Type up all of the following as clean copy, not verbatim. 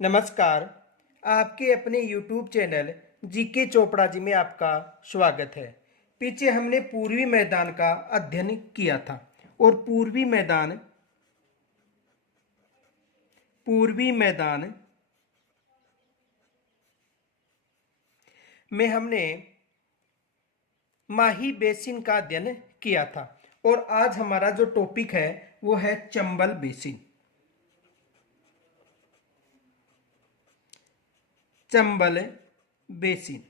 नमस्कार। आपके अपने YouTube channel GK Chopra ji में आपका स्वागत है। पीछे हमने पूर्वी मैदान का अध्ययन किया था और पूर्वी मैदान में हमने माही बेसिन का अध्ययन किया था और आज हमारा जो टॉपिक है वो है चंबल बेसिन। चंबल बेसिन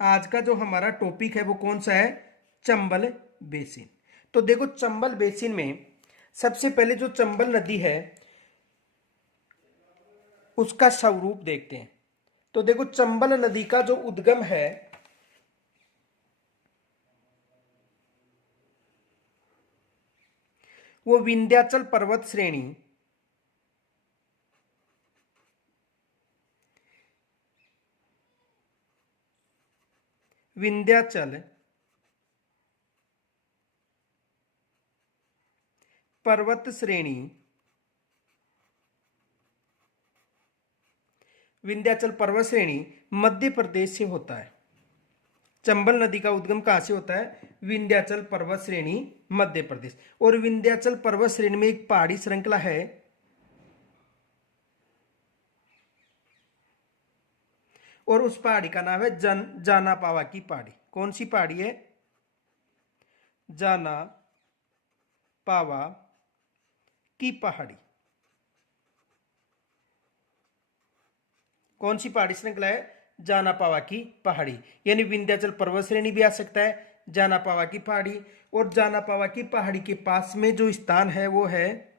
आज का जो हमारा टॉपिक है वो कौन सा है? चंबल बेसिन। तो देखो, चंबल बेसिन में सबसे पहले जो चंबल नदी है उसका स्वरूप देखते हैं। तो देखो, चंबल नदी का जो उद्गम है वो विंध्याचल पर्वत श्रेणी विंध्याचल पर्वत श्रेणी विंध्याचल पर्वत श्रेणी मध्य प्रदेश से होता है। चंबल नदी का उद्गम कहां से होता है? विंध्याचल पर्वत श्रेणी, मध्य प्रदेश। और विंध्याचल पर्वत श्रेणी में एक पहाड़ी श्रृंखला है और उस पहाड़ी का नाम है जाना पावा की पहाड़ी। कौन सी पहाड़ी है? जाना पावा की पहाड़ी। कौन सी पहाड़ी श्रृंखला है? जाना पावा की पहाड़ी। यानी विंध्याचल पर्वत श्रेणी भी आ सकता है, जाना पावा की पहाड़ी। और जाना पावा की पहाड़ी के पास में जो स्थान है वो है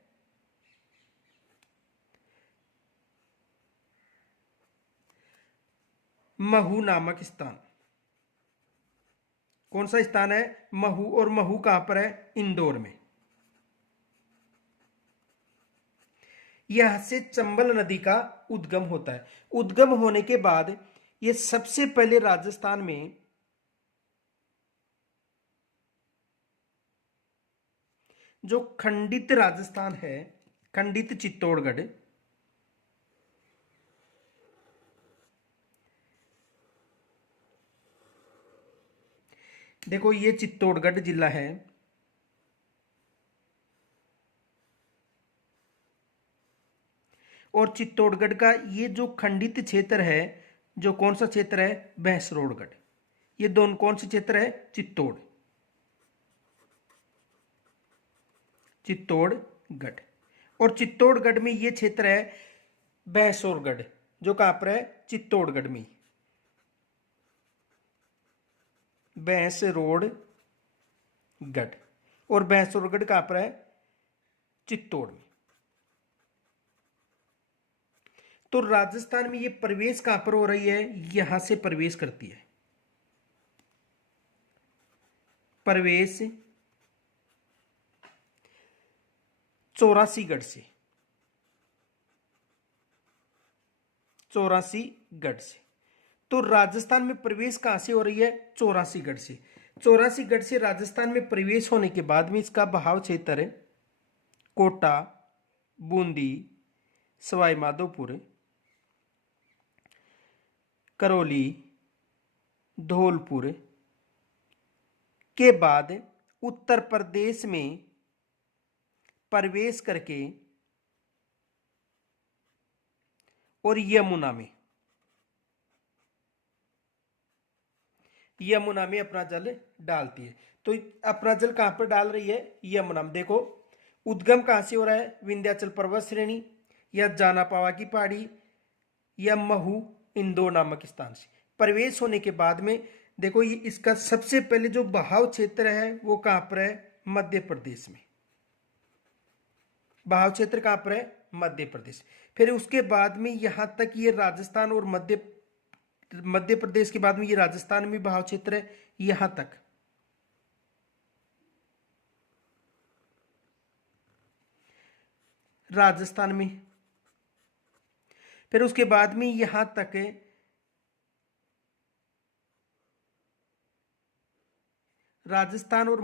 महू नामक स्थान। कौन सा स्थान है? महू। और महू कहां पर है? इंदौर में। यहां से चंबल नदी का उद्गम होता है। उद्गम होने के बाद ये सबसे पहले राजस्थान में जो खंडित राजस्थान है, खंडित चित्तौड़गढ़, देखो ये चित्तौड़गढ़ जिला है और चित्तौड़गढ़ का ये जो खंडित क्षेत्र है, जो कौन सा क्षेत्र है? भैंसरोडगढ़। ये दोनों कौन से क्षेत्र है? चित्तौड़गढ़। और चित्तौड़गढ़ में ये क्षेत्र है भैंसोरगढ़, जो कहां पर है? चित्तौड़गढ़ में। भैंसरोडगढ़। और भैंसोरगढ़ कहां पर है? चित्तौड़ में। तो राजस्थान में ये प्रवेश कहां पर हो रही है? यहां से प्रवेश करती है। प्रवेश चौरासीगढ़ से। चौरासीगढ़ से। तो राजस्थान में प्रवेश कहां से हो रही है? चौरासीगढ़ से। चौरासीगढ़ से राजस्थान में प्रवेश होने के बाद में इसका बहाव क्षेत्र कोटा, बूंदी, सवाई माधोपुर, करौली, धौलपुर के बाद उत्तर प्रदेश में प्रवेश करके और यमुना में अपना जल डालती है। तो अपना जल कहां पर डाल रही है? यमुना में। देखो, उद्गम कहां से हो रहा है? विंध्याचल पर्वत श्रेणी या जाना पावा की पहाड़ी या महू इंदौर नामक स्थान से। प्रवेश होने के बाद में देखो, ये इसका सबसे पहले जो बहाव क्षेत्र है वो कहां पर है? मध्य प्रदेश में। बहाव क्षेत्र कहां पर है? मध्य प्रदेश। फिर उसके बाद में यहां तक ये राजस्थान और मध्य प्रदेश के बाद में ये राजस्थान में बहाव क्षेत्र है यहां तक। राजस्थान में। फिर उसके बाद में यहां तक राजस्थान और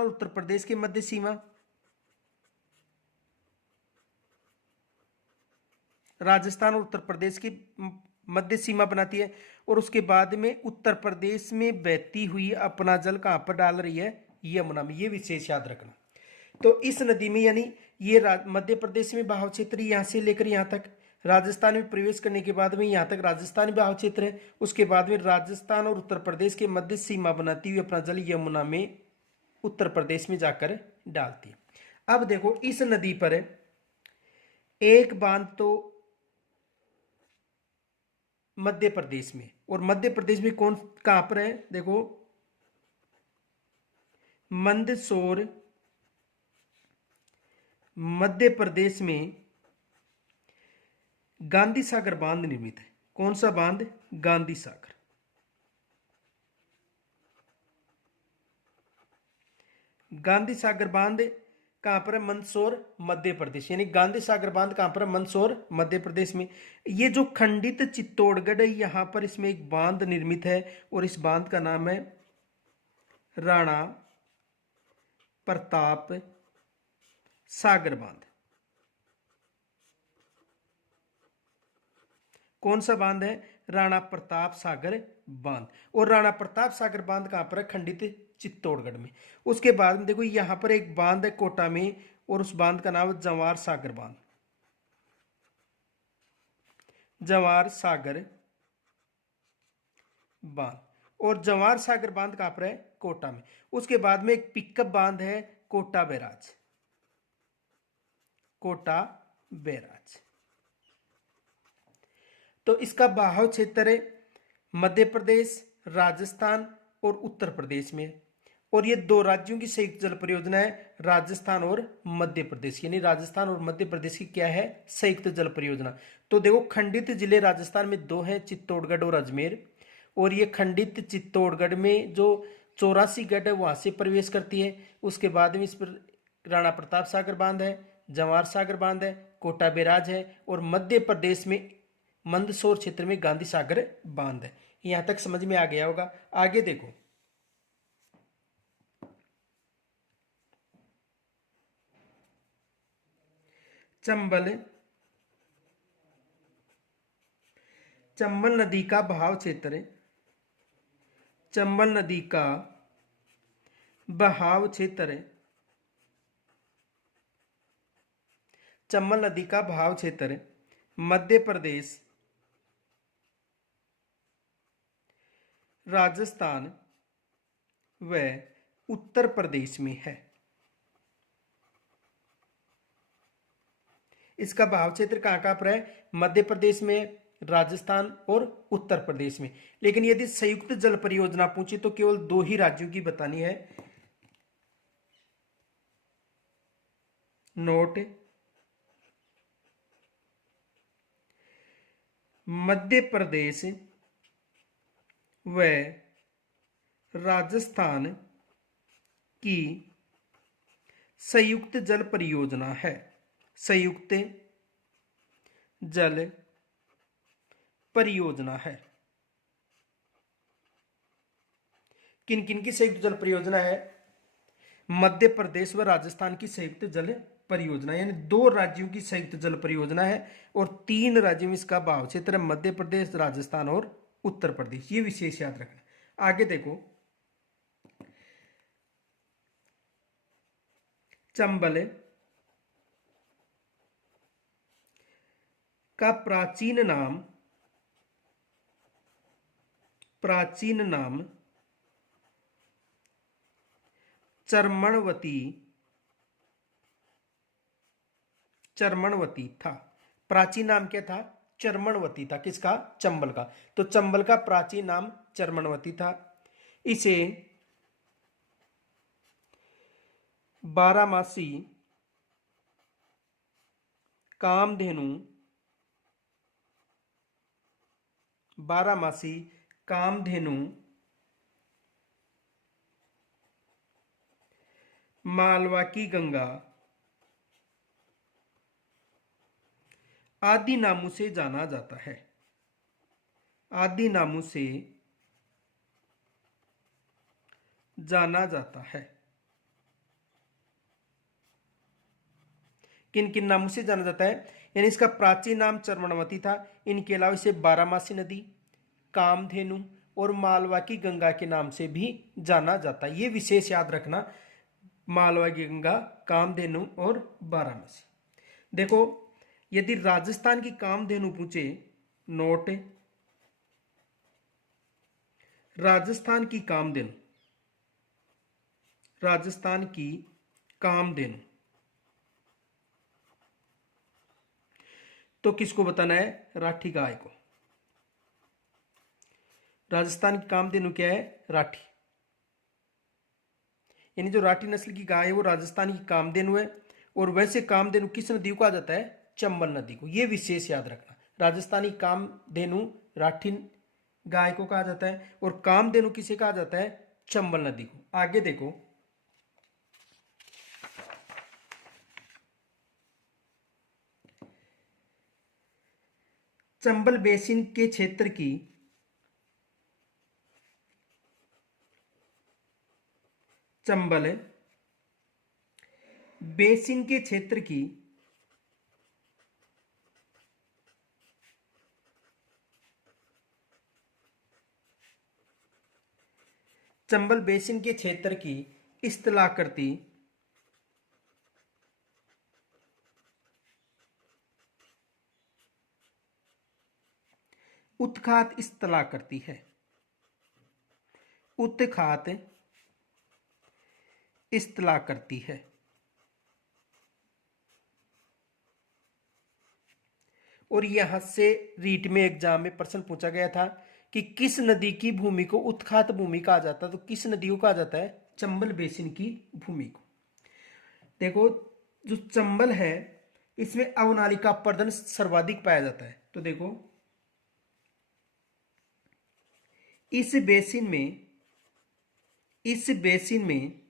उत्तर प्रदेश की मध्य सीमा। राजस्थान और उत्तर प्रदेश की मध्य सीमा बनाती है। और उसके बाद में उत्तर प्रदेश में बहती हुई अपना जल कहाँ पर डाल रही है, यमुना में। ये विशेष याद रखना। तो इस नदी में यानी ये मध्य प्रदेश में बहाव क्षेत्र यहाँ से लेकर यहाँ तक, राजस्थान में प्रवेश करने के बाद में यहाँ तक राजस्थानी बहाव क्षेत्र है। उसके बाद में राजस्थान और उत्तर प्रदेश के मध्य सीमा बनाती हुई अपना जल यमुना में उत्तर प्रदेश में जाकर डालती है। अब देखो इस नदी पर एक बांध तो मध्य प्रदेश में, और मध्य प्रदेश में कौन कहां पर है, देखो मंदसौर मध्य प्रदेश में गांधी सागर बांध निर्मित है। कौन सा बांध, गांधी सागर। गांधी सागर बांध कहां पर है, मंदसौर मध्य प्रदेश। यानी गांधी सागर बांध कहां पर है, मंदसौर मध्य प्रदेश में। ये जो खंडित चित्तौड़गढ़ है, यहां पर इसमें एक बांध निर्मित है और इस बांध का नाम है राणा प्रताप सागर बांध। कौन सा बांध है, राणा प्रताप सागर बांध। और राणा प्रताप सागर बांध कहां पर है, खंडित चित्तौड़गढ़ में। उसके बाद में देखो यहां पर एक बांध है कोटा में, और उस बांध का नाम है जवार सागर बांध। जवार सागर बांध, और जवार सागर बांध कहां पर है, कोटा में। उसके बाद में एक पिकअप बांध है कोटा बैराज। कोटा बैराज। तो इसका बहाव क्षेत्र है मध्य प्रदेश, राजस्थान और उत्तर प्रदेश में। और ये दो राज्यों की संयुक्त जल परियोजना है, राजस्थान और मध्य प्रदेश। यानी राजस्थान और मध्य प्रदेश की क्या है, संयुक्त जल परियोजना। तो देखो खंडित जिले राजस्थान में दो हैं, चित्तौड़गढ़ और अजमेर। और ये खंडित चित्तौड़गढ़ में जो 84 गढ़ है वहां से प्रवेश करती है। उसके बाद में इस पर राणा प्रताप सागर बांध है, जवार सागर बांध है, कोटा बैराज है, और मध्य प्रदेश में मंदसौर क्षेत्र में गांधी सागर बांध है। यहां तक समझ में आ गया होगा। आगे देखो, चंबल चंबल नदी का बहाव क्षेत्र है। चंबल नदी का बहाव क्षेत्र है। चंबल नदी का बहाव क्षेत्र है मध्य प्रदेश, राजस्थान व उत्तर प्रदेश में है। इसका बहाव क्षेत्र कहां कहां पर है, मध्य प्रदेश में, राजस्थान और उत्तर प्रदेश में। लेकिन यदि संयुक्त जल परियोजना पूछी तो केवल दो ही राज्यों की बतानी है। नोट, मध्य प्रदेश व राजस्थान की संयुक्त जल परियोजना है। संयुक्त जल परियोजना है। किन किन की संयुक्त जल परियोजना है, मध्य प्रदेश व राजस्थान की संयुक्त जल परियोजना। यानी दो राज्यों की संयुक्त जल परियोजना है, और तीन राज्यों में इसका बहाव क्षेत्र है, मध्य प्रदेश, राजस्थान और उत्तर प्रदेश। ये विशेष याद रखना। आगे देखो, चंबल का प्राचीन नाम चर्मणवती था। प्राचीन नाम क्या था, चर्मणवती था। किसका, चंबल का। तो चंबल का प्राचीन नाम चर्मणवती था। इसे बारामासी कामधेनु मालवा की गंगा आदि नामों से जाना जाता है। आदि नामों से जाना जाता है। किन किन नामों से जाना जाता है, यानी इसका प्राचीन नाम चर्मणवती था। इनके अलावा इसे बारामासी नदी, कामधेनु और मालवा की गंगा के नाम से भी जाना जाता है। ये विशेष याद रखना, मालवा की गंगा, कामधेनु और बारामासी। देखो, यदि राजस्थान की कामधेनु पूछे, नोट, राजस्थान की कामधेनु, राजस्थान की कामधेनु, तो किसको बताना है, राठी गाय को। राजस्थान की कामधेनु क्या है, राठी, यानी जो राठी नस्ल की गाय है वो राजस्थान की कामधेनु है। और वैसे कामधेनु किस नदी को कहा जाता है, चंबल नदी को। ये विशेष याद रखना, राजस्थानी कामधेनु राठी गाय को कहा जाता है और कामधेनु किसे कहा जाता है, चंबल नदी को। आगे देखो, चंबल बेसिन के क्षेत्र की, चंबल बेसिन के क्षेत्र की चंबल बेसिन के क्षेत्र की स्थलाकृति उत्खात स्थलाकृति है। उत्खात स्थलाकृति है। और यहां से रीट में एग्जाम में प्रश्न पूछा गया था कि किस नदी की भूमि को उत्खात भूमि कहा जाता है, तो किस नदी को कहा जाता है, चंबल बेसिन की भूमि को। देखो, जो चंबल है इसमें अवनालिका अपरदन सर्वाधिक पाया जाता है। तो देखो, इस बेसिन में, इस बेसिन में,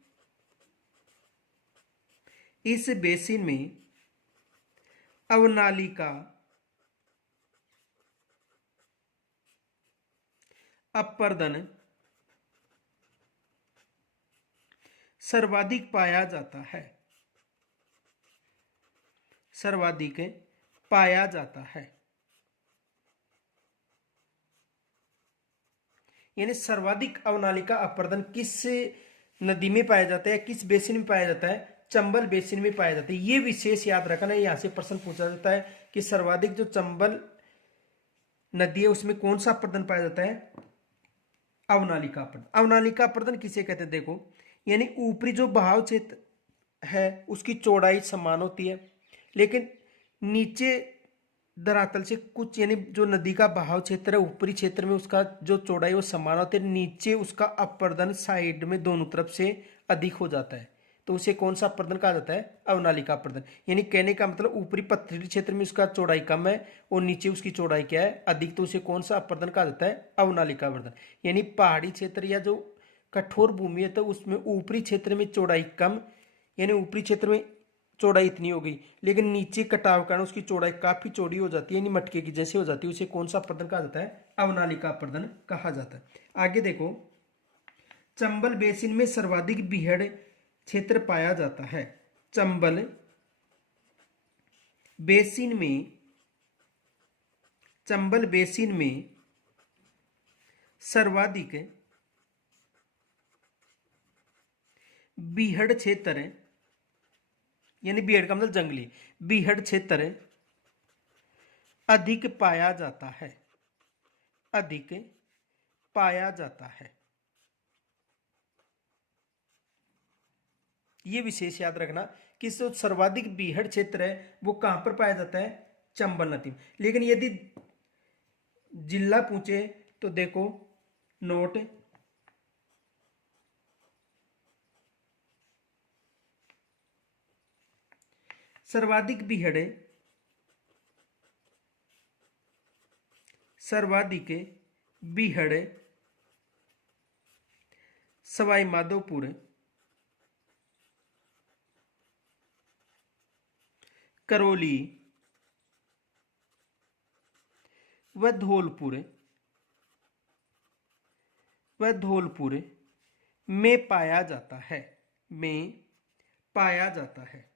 इस बेसिन में अवनालिका अपरदन सर्वाधिक पाया जाता है, सर्वाधिक पाया जाता है। यानी सर्वाधिक अवनालिका अपरदन किस नदी में पाया जाता है, किस बेसिन में पाया जाता है, चंबल बेसिन में पाया जाता है। ये विशेष याद रखना, यहां से प्रश्न पूछा जाता है कि सर्वाधिक जो चंबल नदी है उसमें कौन सा अपरदन पाया जाता है, अवनालिका अपरदन। अवनालिका अपरदन किसे कहते हैं, देखो, यानी ऊपरी जो बहाव क्षेत्र है उसकी चौड़ाई समान होती है, लेकिन नीचे धरातल से कुछ, यानी जो नदी का बहाव क्षेत्र है ऊपरी क्षेत्र में उसका जो चौड़ाई वो समान होती है, नीचे उसका अपरदन साइड में दोनों तरफ से अधिक हो जाता है, तो उसे कौन सा अपरदन कहा जाता है, अवनालिका अपरदन। यानी कहने का मतलब ऊपरी पथरीली क्षेत्र में उसका चौड़ाई कम है और नीचे उसकी चौड़ाई क्या है, अधिक, तो उसे कौन सा अपरदन कहा जाता है, अवनालिका अपरदन। यानी पहाड़ी क्षेत्र या जो कठोर भूमि है तो उसमें ऊपरी क्षेत्र में चौड़ाई कम, यानी ऊपरी क्षेत्र में चौड़ाई इतनी हो गई, लेकिन नीचे कटाव कारण उसकी चौड़ाई काफी चौड़ी हो जाती है, यानी मटके की जैसे हो जाती है, उसे कौन सा अपरदन कहा जाता है, अवनालिका अपरदन कहा जाता है। आगे देखो, चंबल बेसिन में सर्वाधिक बीहड़ क्षेत्र पाया जाता है। चंबल बेसिन में, चंबल बेसिन में सर्वाधिक बीहड़ क्षेत्र, यानी बीहड़ का मतलब जंगली, बीहड़ क्षेत्र अधिक पाया जाता है, अधिक पाया जाता है। ये विशेष याद रखना कि जो सर्वाधिक बीहड़ क्षेत्र है वो कहां पर पाया जाता है, चंबल नदी में। लेकिन यदि जिला पूछे तो देखो, नोट, सर्वाधिक बीहड़, सर्वाधिक बीहड़ सवाई माधोपुर, करौली व धौलपुर, व धौलपुर में पाया जाता है, में पाया जाता है।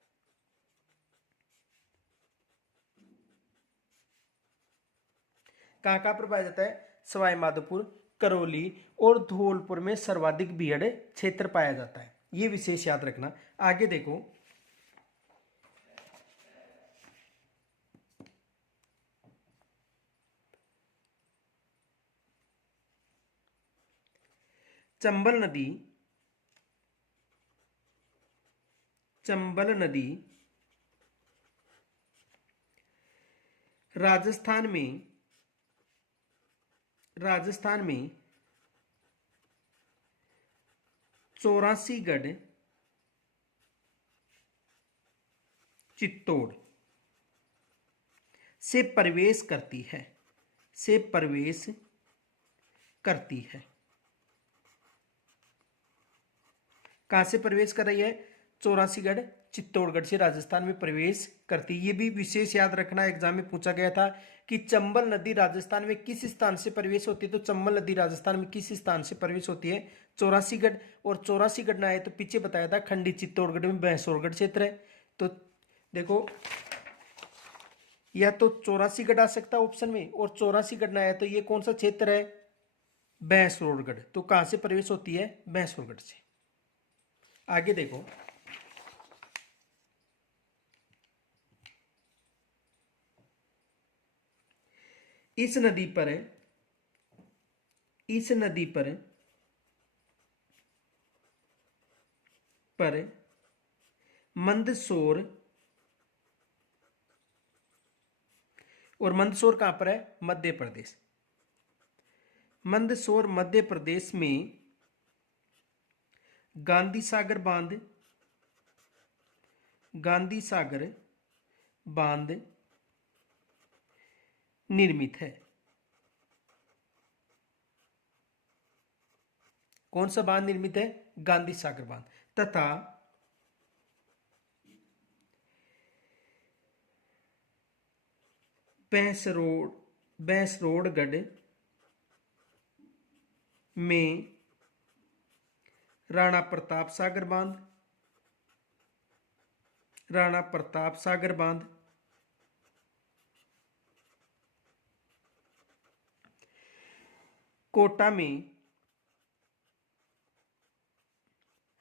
कहाँ कहाँ पर पाया जाता है? सवाई माधोपुर, करौली और धौलपुर में सर्वाधिक बीहड़ क्षेत्र पाया जाता है। ये विशेष याद रखना। आगे देखो, चंबल नदी, चंबल नदी राजस्थान में, राजस्थान में 84गढ़, चित्तौड़ से प्रवेश करती है, से प्रवेश करती है। कहां से प्रवेश कर रही है? 84गढ़ चित्तौड़गढ़ से राजस्थान में प्रवेश करती है। ये भी विशेष याद रखना, एग्जाम में पूछा गया था कि चंबल नदी राजस्थान में किस स्थान से प्रवेश होती है। तो चंबल नदी राजस्थान में किस स्थान से प्रवेश होती है? 84गढ़। और 84गढ़ ना आए तो पीछे बताया था खंडी चित्तौड़गढ़ में भैंसोरगढ़ क्षेत्र है। तो देखो, या तो 84गढ़ आ सकता है ऑप्शन में, और 84गढ़ ना आया तो ये कौन सा क्षेत्र है? भैंसोरगढ़। तो कहां से प्रवेश होती है? भैंसोरगढ़ से। आगे देखो, इस नदी पर, इस नदी पर मंदसौर, और मंदसौर कहां पर है? मध्य प्रदेश। मंदसौर मध्य प्रदेश में गांधी सागर बांध, गांधी सागर बांध निर्मित है। कौन सा बांध निर्मित है? गांधी सागर बांध। तथा भैंसरोडगढ़ में राणा प्रताप सागर बांध, राणा प्रताप सागर बांध, कोटा में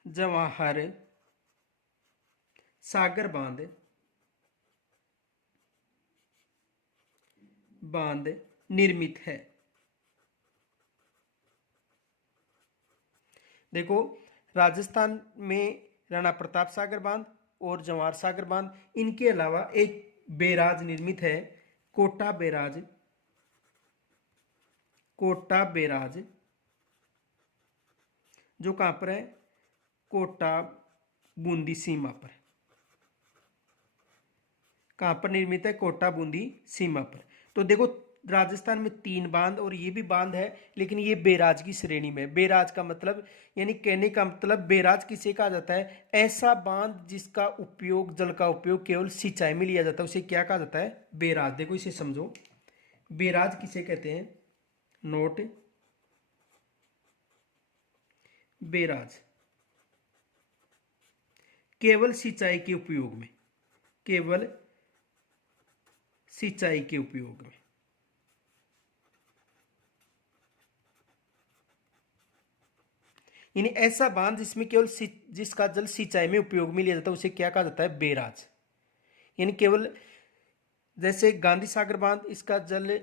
जवाहर सागर बांध, बांध निर्मित है। देखो, राजस्थान में राणा प्रताप सागर बांध और जवाहर सागर बांध, इनके अलावा एक बैराज निर्मित है, कोटा बैराज, कोटा बैराज, जो कहां पर है? कोटा बूंदी सीमा पर। कहां पर निर्मित है? कोटा बूंदी सीमा पर। तो देखो, राजस्थान में 3 बांध, और ये भी बांध है, लेकिन ये बैराज की श्रेणी में। बैराज का मतलब, यानी कहने का मतलब, बैराज किसे कहा जाता है? ऐसा बांध जिसका उपयोग, जल का उपयोग केवल सिंचाई में लिया जाता है, उसे क्या कहा जाता है? बैराज। देखो, इसे समझो, बैराज किसे कहते हैं? नोट, बैराज केवल सिंचाई के उपयोग में, केवल सिंचाई के उपयोग में। यानी ऐसा बांध जिसमें केवल जिसका जल सिंचाई में उपयोग में लिया जाता है, उसे क्या कहा जाता है? बैराज। यानी केवल, जैसे गांधी सागर बांध, इसका जल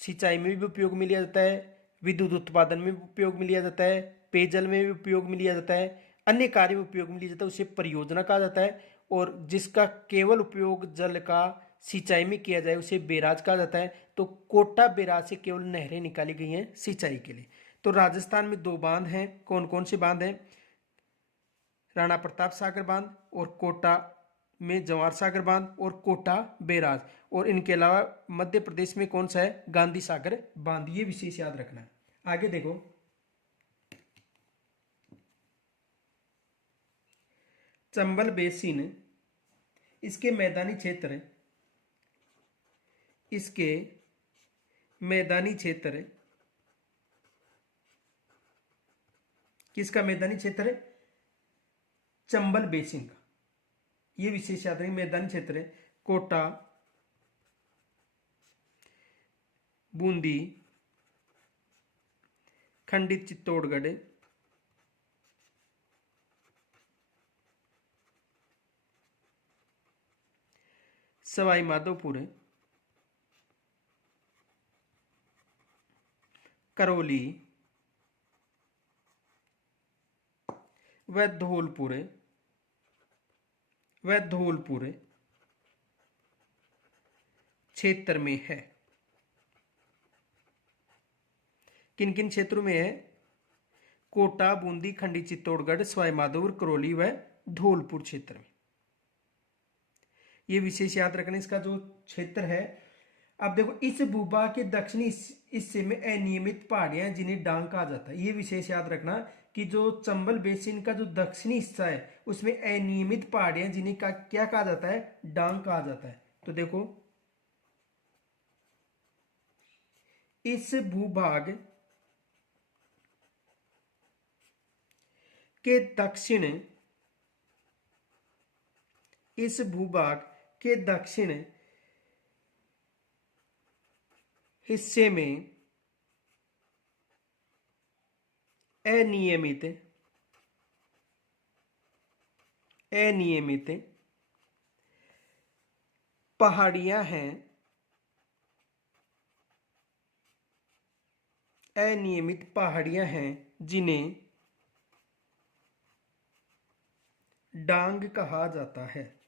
सिंचाई में भी उपयोग में लिया जाता है, विद्युत उत्पादन में भी उपयोग में लिया जाता है, पेयजल में भी उपयोग में लिया जाता है, अन्य कार्य में उपयोग में लिया जाता है, उसे परियोजना कहा जाता है। और जिसका केवल उपयोग जल का सिंचाई में किया जाए, उसे बैराज कहा जाता है। तो कोटा बैराज से केवल नहरें निकाली गई हैं सिंचाई के लिए। तो राजस्थान में 2 बांध हैं। कौन कौन से बांध हैं? राणा प्रताप सागर बांध, और कोटा में जवाहर सागर बांध, और कोटा बैराज। और इनके अलावा मध्य प्रदेश में कौन सा है? गांधी सागर बांध। ये विशेष याद रखना है। आगे देखो, चंबल बेसिन, इसके मैदानी क्षेत्र, इसके मैदानी क्षेत्र, किसका मैदानी क्षेत्र है? चंबल बेसिन का। ये विशेष याद रखें, मैदानी क्षेत्र है। कोटा, बूंदी, खंडित चित्तौड़गढ़, सवाई माधोपुर, करौली व धौलपुर क्षेत्र में है। किन किन क्षेत्रों में है? कोटा, बूंदी, खंडी चित्तौड़गढ़, सवाई माधोपुर, करौली व धौलपुर क्षेत्र में। ये विशेष याद रखना इसका जो क्षेत्र है। अब देखो, इस भूभाग के दक्षिणी हिस्से में अनियमित पहाड़ियां जिन्हें डांग कहा जाता है। ये विशेष याद रखना कि जो चंबल बेसिन का जो दक्षिणी हिस्सा है उसमें अनियमित पहाड़ियां जिन्हें क्या कहा जाता है? डांग कहा जाता है। तो देखो, इस भूभाग के दक्षिण हिस्से में अनियमित पहाड़ियां हैं, जिन्हें डांग कहा जाता है।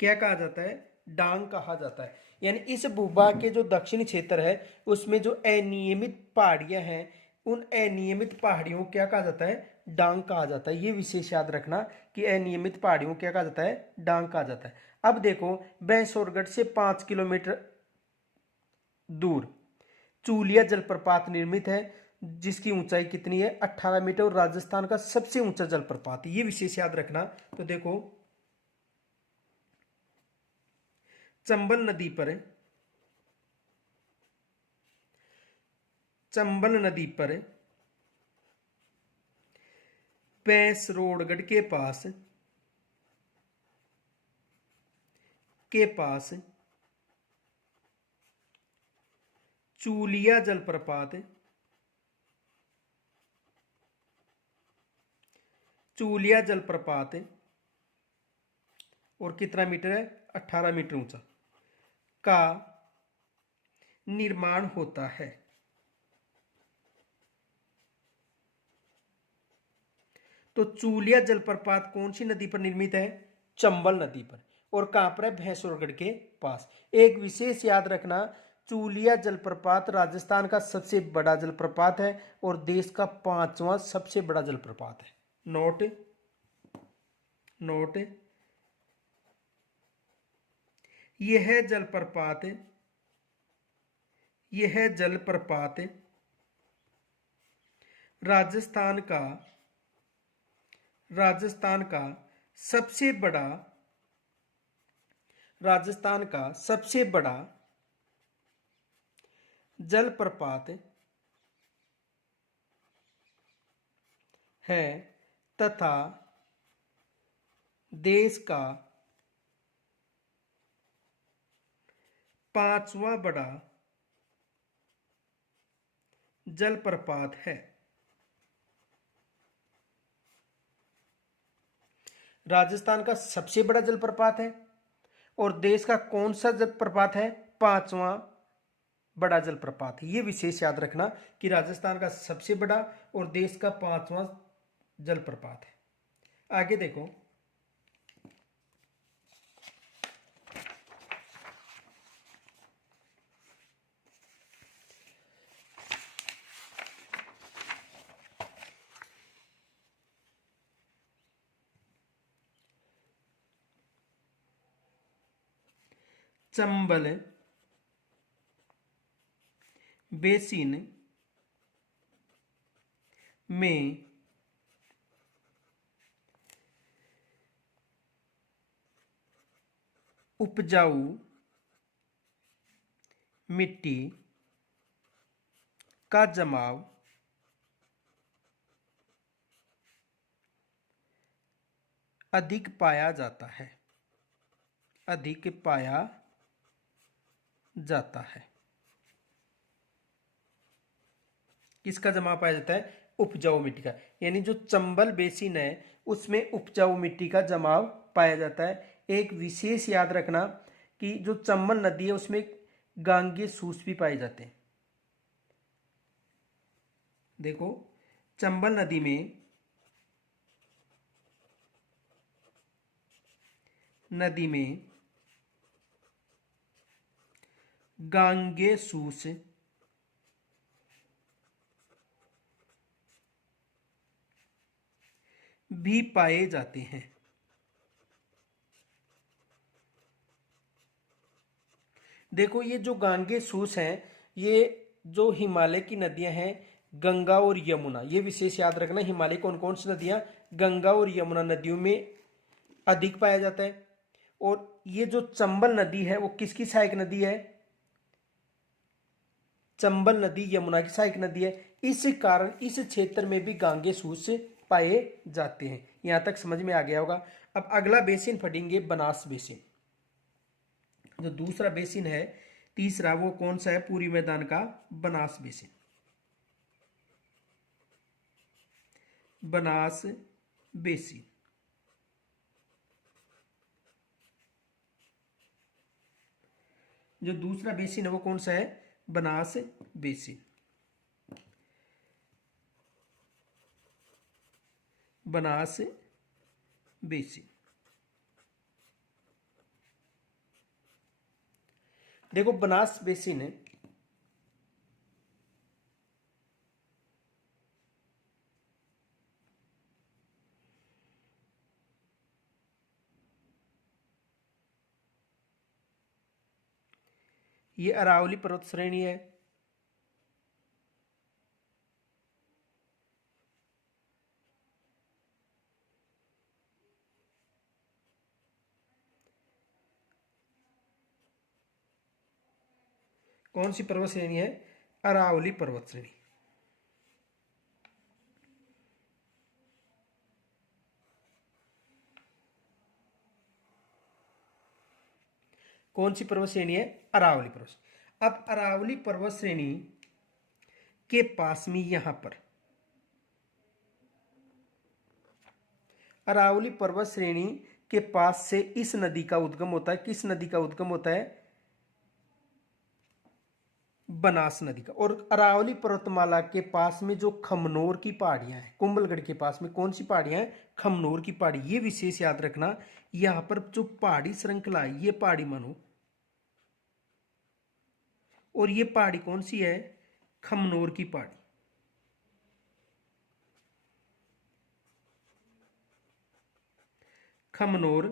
क्या कहा जाता है? डांग कहा जाता है। यानी इस भूभाग के जो दक्षिणी क्षेत्र है उसमें जो अनियमित पहाड़ियां हैं उन अनियमित पहाड़ियों को क्या कहा जाता है? डांग कहा जाता है। ये विशेष याद रखना कि अनियमित पहाड़ियों को क्या कहा जाता है? डांग कहा जाता है। अब देखो, भैंसौरगढ़ से 5 किलोमीटर दूर चूलिया जलप्रपात निर्मित है, जिसकी ऊंचाई कितनी है? 18 मीटर, और राजस्थान का सबसे ऊंचा जलप्रपात। ये विशेष याद रखना। तो देखो, चंबल नदी पर भैंसरोडगढ़ के पास चूलिया जलप्रपात और कितना मीटर है? 18 मीटर ऊंचा का निर्माण होता है। तो चूलिया जलप्रपात कौन सी नदी पर निर्मित है? चंबल नदी पर। और कहां पर है? भैंसौरगढ़ के पास। एक विशेष याद रखना, चूलिया जलप्रपात राजस्थान का सबसे बड़ा जलप्रपात है और देश का 5वां सबसे बड़ा जलप्रपात है। नोट यह जलप्रपात राजस्थान का सबसे बड़ा जलप्रपात है तथा देश का 5वां बड़ा जलप्रपात है। राजस्थान का सबसे बड़ा जलप्रपात है और देश का कौन सा जलप्रपात है? 5वां बड़ा जलप्रपात। ये विशेष याद रखना कि राजस्थान का सबसे बड़ा और देश का 5वां जलप्रपात है। आगे देखो, चंबल बेसिन में उपजाऊ मिट्टी का जमाव अधिक पाया जाता है, अधिक पाया जाता है। किसका जमाव पाया जाता है? उपजाऊ मिट्टी का। यानी जो चंबल बेसिन है उसमें उपजाऊ मिट्टी का जमाव पाया जाता है। एक विशेष याद रखना कि जो चंबल नदी है उसमें गांगेय सूस भी पाए जाते हैं। देखो, चंबल नदी में गांगेय सूस भी पाए जाते हैं। देखो, ये जो गांगेय सूस हैं, ये जो हिमालय की नदियां हैं गंगा और यमुना, ये विशेष याद रखना। हिमालय कौन कौन सी नदियां? गंगा और यमुना नदियों में अधिक पाया जाता है। और ये जो चंबल नदी है वो किसकी सहायक नदी है? चंबल नदी यमुना की सहायक नदी है। इस कारण इस क्षेत्र में भी गांगेय सूस पाए जाते हैं। यहां तक समझ में आ गया होगा। अब अगला बेसिन पढ़ेंगे, बनास बेसिन। जो दूसरा बेसिन है, तीसरा, वो कौन सा है? पूरी मैदान का बनास बेसिन। बनास बेसिन। जो दूसरा बेसिन है वो कौन सा है? बनास बेसिन। बनास बेसिन। देखो, बनास बेसिन है, ये अरावली पर्वत श्रेणी है। कौन सी पर्वत श्रेणी है? अरावली पर्वत श्रेणी। कौन सी पर्वत श्रेणी है? अरावली पर्वत श्रेणी। अब अरावली पर्वत श्रेणी के पास में यहां पर अरावली पर्वत श्रेणी के पास से इस नदी का उद्गम होता है। किस नदी का उद्गम होता है? बनास नदी का। और अरावली पर्वतमाला के पास में जो खमनोर की पहाड़ियां हैं, कुंभलगढ़ के पास में कौन सी पहाड़ियां हैं? खमनोर की पहाड़ी। ये विशेष याद रखना। यहां पर जो पहाड़ी श्रृंखला है, ये पहाड़ी मानो, और ये पहाड़ी कौन सी है? खमनोर की पहाड़ी। खमनोर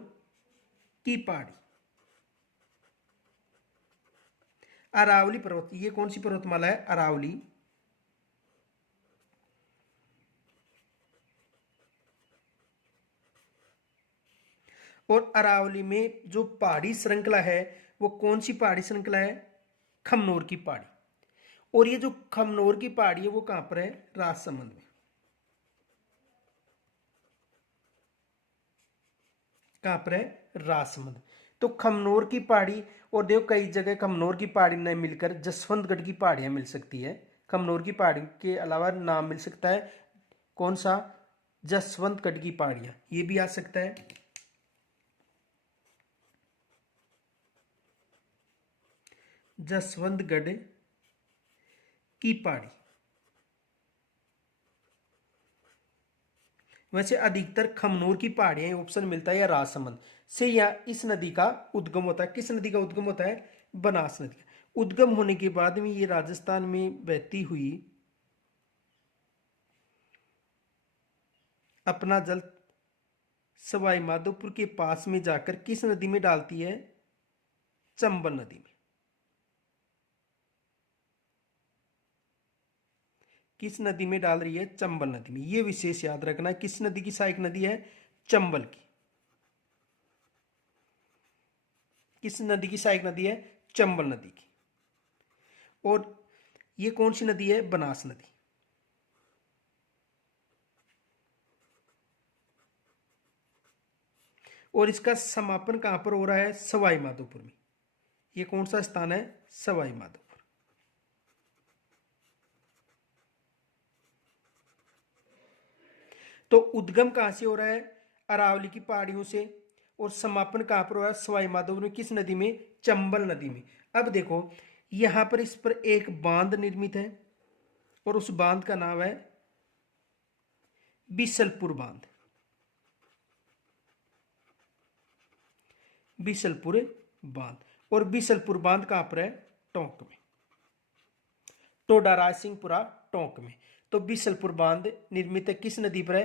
की पहाड़ी। अरावली पर्वत, ये कौन सी पर्वतमाला है? अरावली। और अरावली में जो पहाड़ी श्रृंखला है वो कौन सी पहाड़ी श्रृंखला है? खमनोर की पहाड़ी। और ये जो खमनोर की पहाड़ी है वो कहां पर है? राजसमंद में। कहां पर है? राजसमंद। तो खमनोर की पहाड़ी, और देखो कई जगह खमनोर की पहाड़ी न मिलकर जसवंतगढ़ की पहाड़ियां मिल सकती है। खमनोर की पहाड़ी के अलावा नाम मिल सकता है कौन सा? जसवंतगढ़ की पहाड़ियां, ये भी आ सकता है। जसवंतगढ़ की पहाड़ी। वैसे अधिकतर खमनोर की पहाड़ियां ऑप्शन मिलता है, या राजसमंद से, या इस नदी का उद्गम होता है। किस नदी का उद्गम होता है? बनास नदी का। उद्गम होने के बाद में ये राजस्थान में बहती हुई अपना जल सवाई माधोपुर के पास में जाकर किस नदी में डालती है? चंबल नदी में। किस नदी में डाल रही है? चंबल नदी में। यह विशेष याद रखना। किस नदी की सहायक नदी है? चंबल की। किस नदी की सहायक नदी है? चंबल नदी की। और ये कौन सी नदी है? बनास नदी। और इसका समापन कहां पर हो रहा है? सवाई माधोपुर में। ये कौन सा स्थान है? सवाई माधोपुर। तो उद्गम कहां से हो रहा है? अरावली की पहाड़ियों से, और समापन कहां पर हो रहा है? सवाई माधोपुर में। किस नदी में? चंबल नदी में। अब देखो यहां पर इस पर एक बांध निर्मित है और उस बांध का नाम है बिसलपुर बांध। बिसलपुर बांध। और बिसलपुर बांध कहां पर है? टोंक में। टोडा रायसिंहपुरा टोंक में। तो बिसलपुर बांध निर्मित है किस नदी पर है?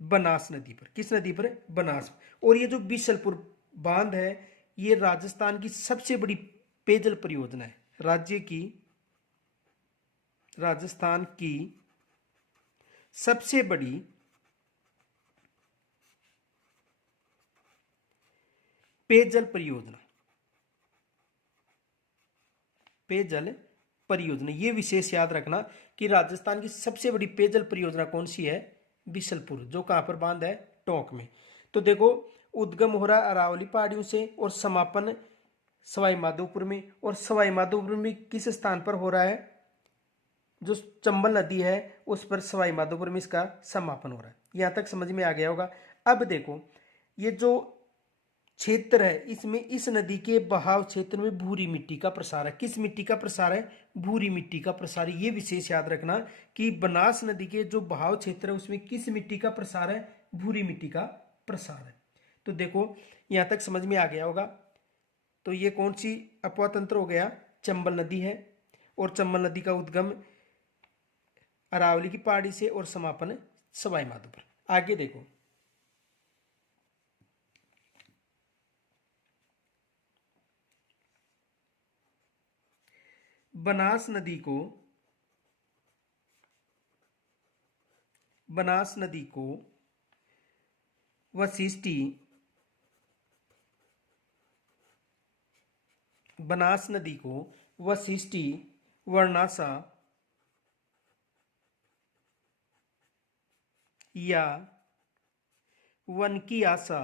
बनास नदी पर। किस नदी पर? बनास। और ये जो बिसलपुर बांध है ये राजस्थान की सबसे बड़ी पेयजल परियोजना है। राजस्थान की सबसे बड़ी पेयजल परियोजना। पेयजल परियोजना, ये विशेष याद रखना कि राजस्थान की सबसे बड़ी पेयजल परियोजना कौन सी है? बिसलपुर, जो कहां पर बांध है? टोंक में। तो देखो उद्गम हो रहा है अरावली पहाड़ियों से और समापन सवाई माधोपुर में। और सवाई माधोपुर में किस स्थान पर हो रहा है? जो चंबल नदी है उस पर सवाई माधोपुर में इसका समापन हो रहा है। यहां तक समझ में आ गया होगा। अब देखो ये जो क्षेत्र है इसमें इस नदी के बहाव क्षेत्र में भूरी मिट्टी का प्रसार है। किस मिट्टी का प्रसार है? भूरी मिट्टी का प्रसार। ये विशेष याद रखना कि बनास नदी के जो बहाव क्षेत्र है उसमें किस मिट्टी का प्रसार है? भूरी मिट्टी का प्रसार है। तो देखो यहां तक समझ में आ गया होगा। तो ये कौन सी अपवा तंत्र हो गया? चंबल नदी है। और चंबल नदी का उद्गम अरावली की पहाड़ी से और समापन सवाई माधोपुर। आगे देखो बनास नदी को वशिष्ठी, बनास नदी को वशिष्ठी, वर्णासा या वनकी आसा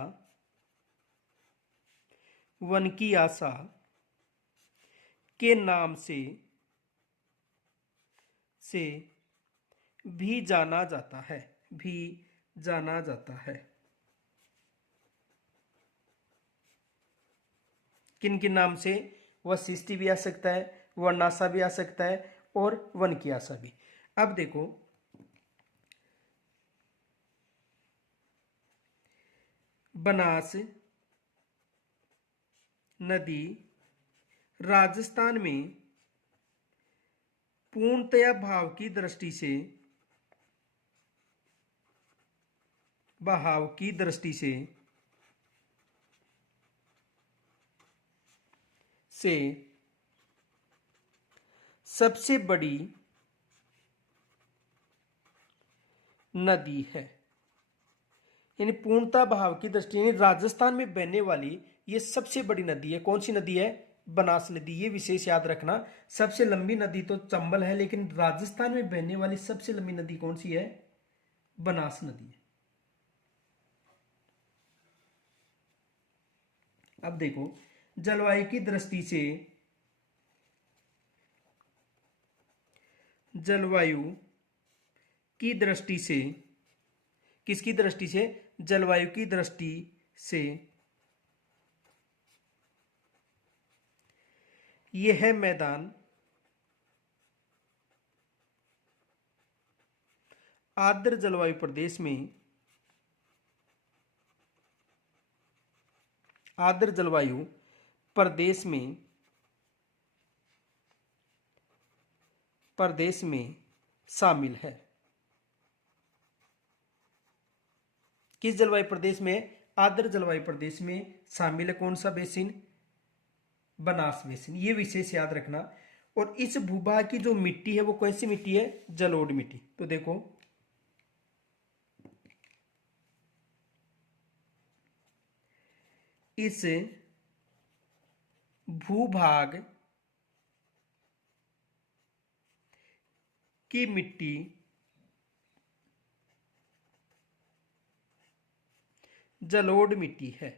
के नाम से भी जाना जाता है। भी जाना जाता है। किन किन नाम से? वशिष्ठी भी आ सकता है, वर्णासा भी आ सकता है और वनकी आसा भी। अब देखो बनास नदी राजस्थान में पूर्णतया बहाव की दृष्टि से सबसे बड़ी नदी है। यानी पूर्णता बहाव की दृष्टि यानी राजस्थान में बहने वाली ये सबसे बड़ी नदी है। कौन सी नदी है? बनास नदी। ये विशेष याद रखना। सबसे लंबी नदी तो चंबल है लेकिन राजस्थान में बहने वाली सबसे लंबी नदी कौन सी है? बनास नदी है। अब देखो जलवायु की दृष्टि से किसकी दृष्टि से? जलवायु की दृष्टि से यह मैदान आर्द्र जलवायु प्रदेश में शामिल है। किस जलवायु प्रदेश में? आर्द्र जलवायु प्रदेश में शामिल है। कौन सा बेसिन? बनास बेसिन। ये विशेष याद रखना। और इस भूभाग की जो मिट्टी है वो कैसी मिट्टी है? जलोढ़ मिट्टी। तो देखो इस भूभाग की मिट्टी जलोढ़ मिट्टी है।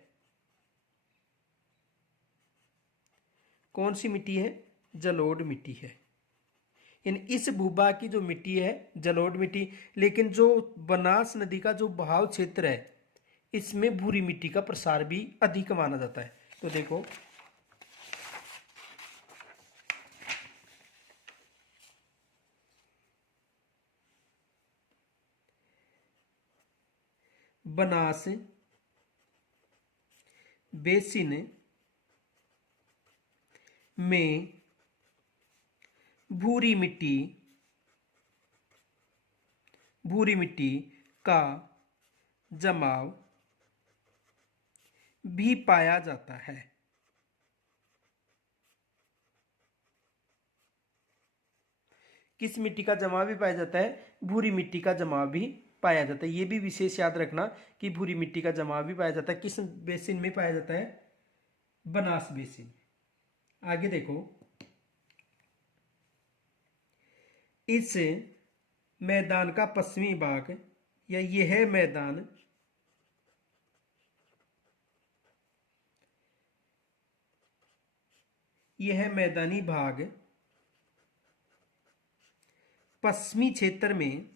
कौन सी मिट्टी है? जलोढ़ मिट्टी है। इन इस भूभाग की जो मिट्टी है जलोढ़ मिट्टी, लेकिन जो बनास नदी का जो बहाव क्षेत्र है इसमें भूरी मिट्टी का प्रसार भी अधिक माना जाता है। तो देखो बनास बेसिन में भूरी मिट्टी का जमाव भी पाया जाता है। किस मिट्टी का जमाव भी पाया जाता है? भूरी मिट्टी का जमाव भी पाया जाता है। यह भी विशेष याद रखना कि भूरी मिट्टी का जमाव भी पाया जाता है। किस बेसिन में पाया जाता है? बनास बेसिन। आगे देखो, इस मैदान का पश्चिमी भाग या यह मैदान मैदानी भाग पश्चिमी क्षेत्र में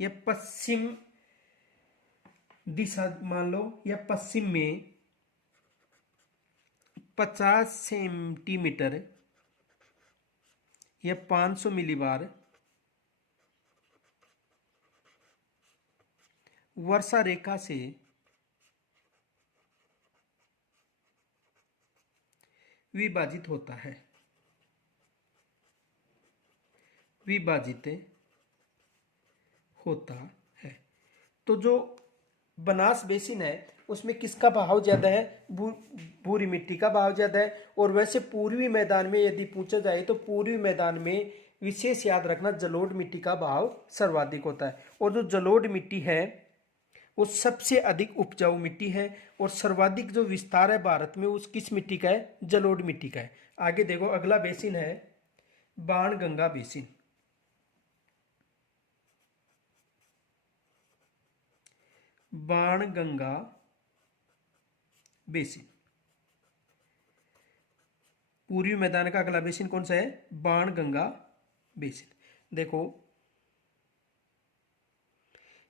या पश्चिम दिशा मान लो या पश्चिम में 50 सेंटीमीटर या 500 मिलीबार वर्षा रेखा से विभाजित होता है। तो जो बनास बेसिन है उसमें किसका बहाव ज्यादा है? भूरी मिट्टी का बहाव ज्यादा है। और वैसे पूर्वी मैदान में यदि पूछा जाए तो पूर्वी मैदान में विशेष याद रखना जलोढ़ मिट्टी का बहाव सर्वाधिक होता है। और जो जलोढ़ मिट्टी है वो सबसे अधिक उपजाऊ मिट्टी है और सर्वाधिक जो विस्तार है भारत में उस किस मिट्टी का है? जलोढ़ मिट्टी का है। आगे देखो, अगला बेसिन है बाणगंगा बेसिन। बाणगंगा बेसिन पूर्वी मैदान का अगला बेसिन कौन सा है? बाणगंगा बेसिन। देखो,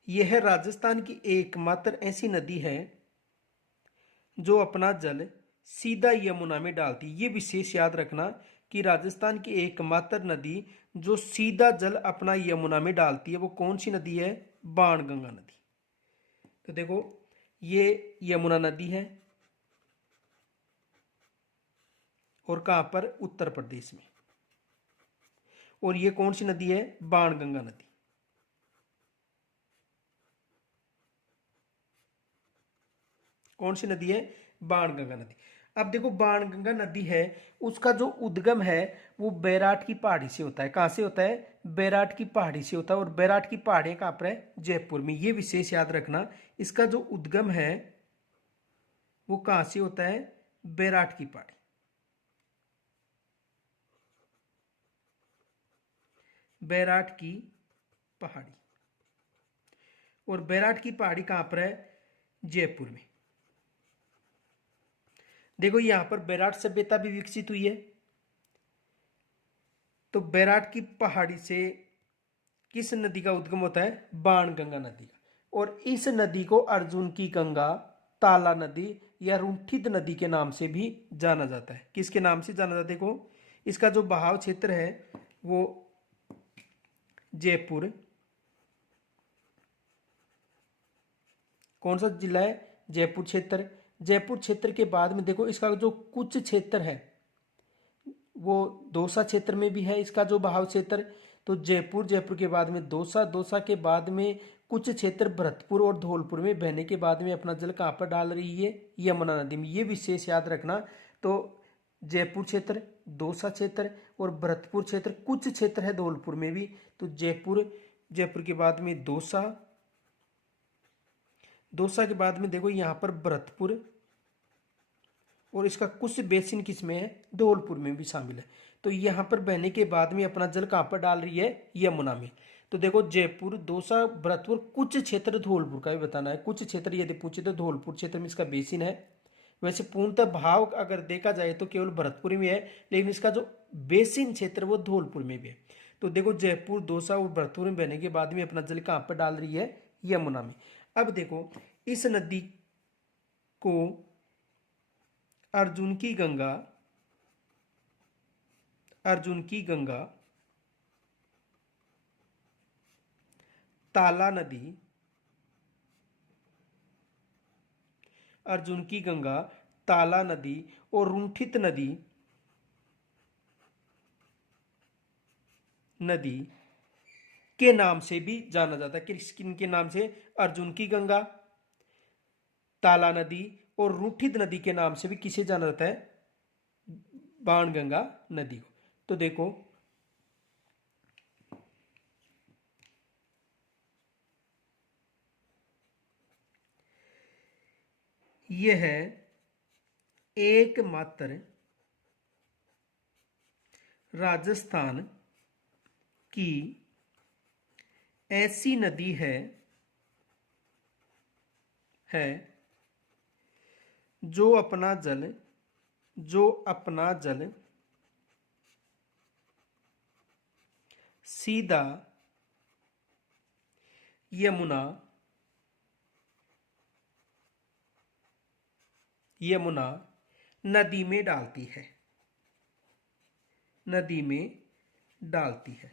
यह राजस्थान की एकमात्र ऐसी नदी है जो अपना जल सीधा यमुना में डालती है। ये विशेष याद रखना कि राजस्थान की एकमात्र नदी जो सीधा जल अपना यमुना में डालती है वो कौन सी नदी है? बाणगंगा नदी। तो देखो, ये यमुना नदी है और कहां पर? उत्तर प्रदेश में। और ये कौन सी नदी है? बाणगंगा नदी। कौन सी नदी है? बाणगंगा नदी। अब देखो, बाणगंगा नदी है उसका जो उद्गम है वो बैराट की पहाड़ी से होता है। कहां से होता है? बैराट की पहाड़ी से होता है। और बैराट की पहाड़ियां कहां पर है? जयपुर में। ये विशेष याद रखना, इसका जो उद्गम है वो कहां से होता है? बैराट की पहाड़ी। बैराट की पहाड़ी। और बैराट की पहाड़ी कहां पर है? जयपुर में। देखो, यहां पर बैराट सभ्यता भी विकसित हुई है। तो बैराट की पहाड़ी से किस नदी का उद्गम होता है? बाणगंगा नदी का। और इस नदी को अर्जुन की गंगा, ताला नदी या रुंठित नदी के नाम से भी जाना जाता है। किसके नाम से जाना जाता है? देखो, इसका जो बहाव क्षेत्र है वो जयपुर, कौन सा जिला है? जयपुर क्षेत्र। जयपुर क्षेत्र के बाद में देखो इसका जो कुछ क्षेत्र है वो दौसा क्षेत्र में भी है इसका जो बहाव क्षेत्र। तो जयपुर, जयपुर के बाद में दौसा, दौसा के बाद में कुछ क्षेत्र भरतपुर और धौलपुर में बहने के बाद में अपना जल कहाँ पर डाल रही है? यमुना नदी में। ये विशेष याद रखना। तो जयपुर क्षेत्र, दौसा क्षेत्र और भरतपुर क्षेत्र, कुछ क्षेत्र है धौलपुर में भी। तो जयपुर, जयपुर के बाद में दौसा, दौसा के बाद में देखो यहाँ पर भरतपुर और इसका कुछ बेसिन किस में है? धौलपुर में भी शामिल है। तो यहाँ पर बहने के बाद में अपना जल कहाँ पर डाल रही है? यमुना में। तो देखो जयपुर, दौसा, भरतपुर, कुछ क्षेत्र धौलपुर का भी बताना है। कुछ क्षेत्र यदि पूछे तो धौलपुर क्षेत्र में इसका बेसिन है। वैसे पूर्णतः भाव अगर देखा जाए तो केवल भरतपुर में है, लेकिन इसका जो बेसिन क्षेत्र वो धौलपुर में भी है। तो देखो जयपुर, दौसा और भरतपुर में बहने के बाद में अपना जल कहाँ पर डाल रही है? यमुना में। अब देखो इस नदी को अर्जुन की गंगा, अर्जुन की गंगा, ताला नदी, अर्जुन की गंगा, ताला नदी और रुंठित नदी, नदी के नाम से भी जाना जाता है। किस किन के नाम से? अर्जुन की गंगा, ताला नदी और रुठित नदी के नाम से भी किसे जाना जाता है? बाणगंगा नदी को। तो देखो यह है एकमात्र राजस्थान की ऐसी नदी है जो अपना जल सीधा यमुना नदी में डालती है, नदी में डालती है।